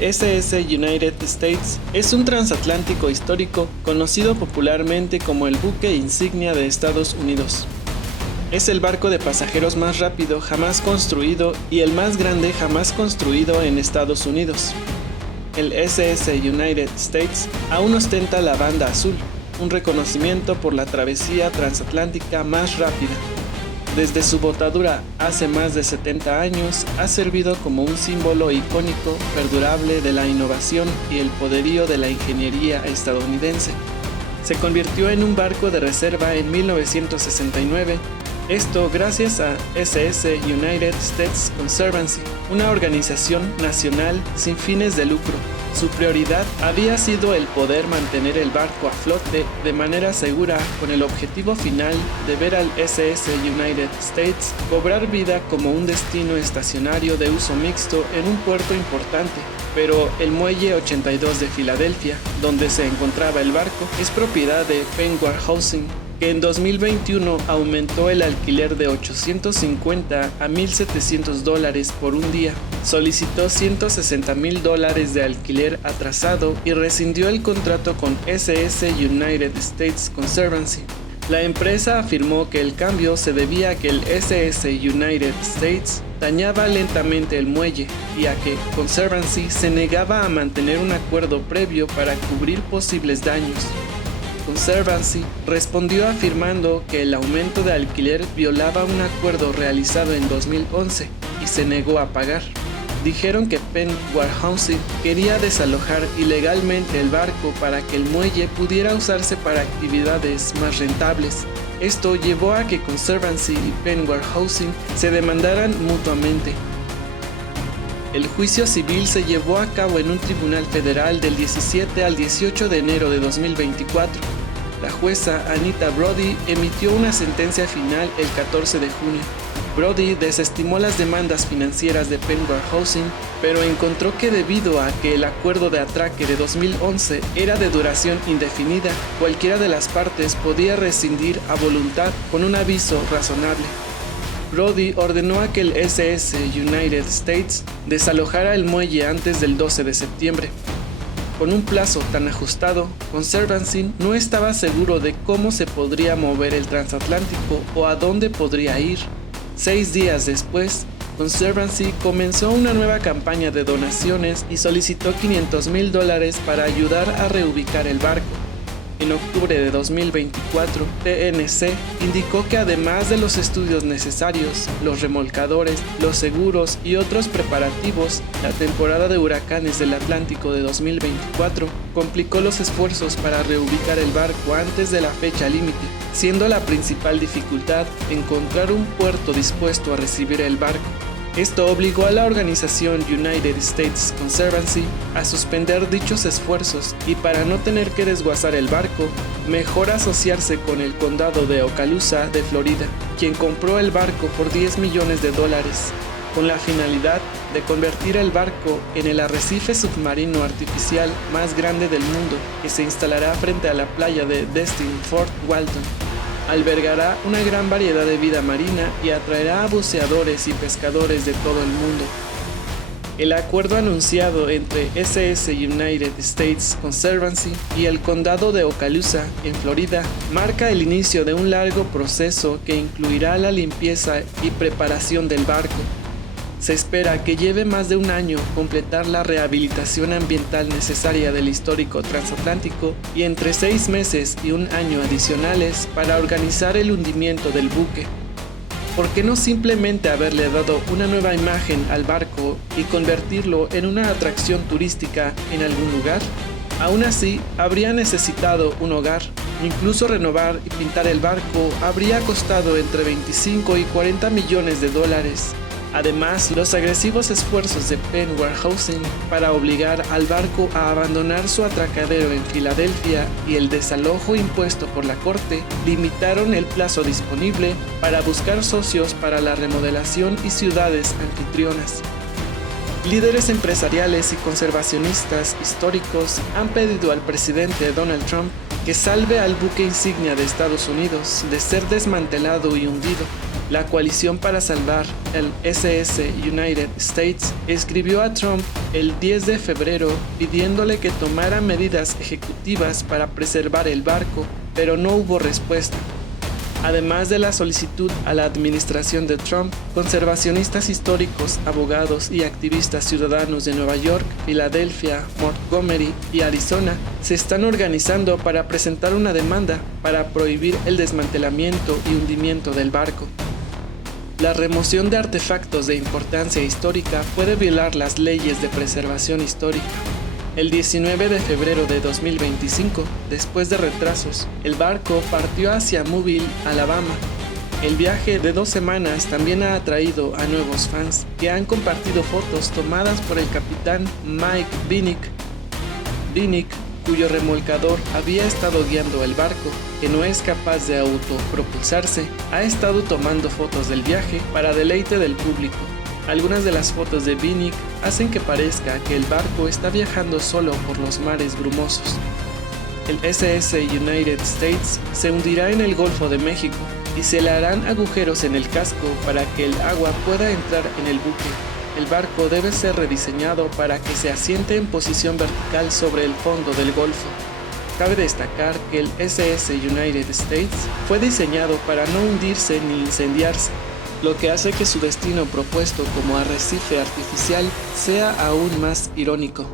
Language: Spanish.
SS United States es un transatlántico histórico conocido popularmente como el buque insignia de Estados Unidos. Es el barco de pasajeros más rápido jamás construido y el más grande jamás construido en Estados Unidos. El SS United States aún ostenta la banda azul, un reconocimiento por la travesía transatlántica más rápida. Desde su botadura hace más de 70 años, ha servido como un símbolo icónico, perdurable de la innovación y el poderío de la ingeniería estadounidense. Se convirtió en un barco de reserva en 1969, esto gracias a SS United States Conservancy, una organización nacional sin fines de lucro. Su prioridad había sido el poder mantener el barco a flote de manera segura con el objetivo final de ver al SS United States cobrar vida como un destino estacionario de uso mixto en un puerto importante. Pero el muelle 82 de Filadelfia, donde se encontraba el barco, es propiedad de Penn Warehousing, que en 2021 aumentó el alquiler de $850 a $1,700 por un día, solicitó $160,000 de alquiler atrasado y rescindió el contrato con SS United States Conservancy. La empresa afirmó que el cambio se debía a que el SS United States dañaba lentamente el muelle y a que Conservancy se negaba a mantener un acuerdo previo para cubrir posibles daños. Conservancy respondió afirmando que el aumento de alquiler violaba un acuerdo realizado en 2011 y se negó a pagar. Dijeron que Penn Warehousing quería desalojar ilegalmente el barco para que el muelle pudiera usarse para actividades más rentables. Esto llevó a que Conservancy y Penn Warehousing se demandaran mutuamente. El juicio civil se llevó a cabo en un tribunal federal del 17 al 18 de enero de 2024. La jueza Anita Brody emitió una sentencia final el 14 de junio. Brody desestimó las demandas financieras de Penn Warehousing, pero encontró que debido a que el acuerdo de atraque de 2011 era de duración indefinida, cualquiera de las partes podía rescindir a voluntad con un aviso razonable. Brody ordenó a que el SS United States desalojara el muelle antes del 12 de septiembre. Con un plazo tan ajustado, Conservancy no estaba seguro de cómo se podría mover el transatlántico o a dónde podría ir. 6 días después, Conservancy comenzó una nueva campaña de donaciones y solicitó $500,000 para ayudar a reubicar el barco. En octubre de 2024, TNC indicó que además de los estudios necesarios, los remolcadores, los seguros y otros preparativos, la temporada de huracanes del Atlántico de 2024 complicó los esfuerzos para reubicar el barco antes de la fecha límite, siendo la principal dificultad encontrar un puerto dispuesto a recibir el barco. Esto obligó a la organización United States Conservancy a suspender dichos esfuerzos y para no tener que desguazar el barco, mejor asociarse con el condado de Okaloosa de Florida, quien compró el barco por $10 millones, con la finalidad de convertir el barco en el arrecife submarino artificial más grande del mundo que se instalará frente a la playa de Destin Fort Walton. Albergará una gran variedad de vida marina y atraerá a buceadores y pescadores de todo el mundo. El acuerdo anunciado entre SS United States Conservancy y el condado de Okaloosa, en Florida, marca el inicio de un largo proceso que incluirá la limpieza y preparación del barco. Se espera que lleve más de un año completar la rehabilitación ambiental necesaria del histórico transatlántico y entre 6 meses y un año adicionales para organizar el hundimiento del buque. ¿Por qué no simplemente haberle dado una nueva imagen al barco y convertirlo en una atracción turística en algún lugar? Aún así, habría necesitado un hogar. Incluso renovar y pintar el barco habría costado entre $25 y $40 millones. Además, los agresivos esfuerzos de Penn Warehousing para obligar al barco a abandonar su atracadero en Filadelfia y el desalojo impuesto por la corte limitaron el plazo disponible para buscar socios para la remodelación y ciudades anfitrionas. Líderes empresariales y conservacionistas históricos han pedido al presidente Donald Trump que salve al buque insignia de Estados Unidos de ser desmantelado y hundido. La coalición para salvar el SS United States escribió a Trump el 10 de febrero pidiéndole que tomara medidas ejecutivas para preservar el barco, pero no hubo respuesta. Además de la solicitud a la administración de Trump, conservacionistas históricos, abogados y activistas ciudadanos de Nueva York, Filadelfia, Montgomery y Arizona se están organizando para presentar una demanda para prohibir el desmantelamiento y hundimiento del barco. La remoción de artefactos de importancia histórica puede violar las leyes de preservación histórica. El 19 de febrero de 2025, después de retrasos, el barco partió hacia Mobile, Alabama. El viaje de 2 semanas también ha atraído a nuevos fans que han compartido fotos tomadas por el capitán Mike Binnick, cuyo remolcador había estado guiando el barco, que no es capaz de autopropulsarse, ha estado tomando fotos del viaje para deleite del público. Algunas de las fotos de Binnick hacen que parezca que el barco está viajando solo por los mares brumosos. El SS United States se hundirá en el Golfo de México y se le harán agujeros en el casco para que el agua pueda entrar en el buque. El barco debe ser rediseñado para que se asiente en posición vertical sobre el fondo del Golfo. Cabe destacar que el SS United States fue diseñado para no hundirse ni incendiarse, lo que hace que su destino propuesto como arrecife artificial sea aún más irónico.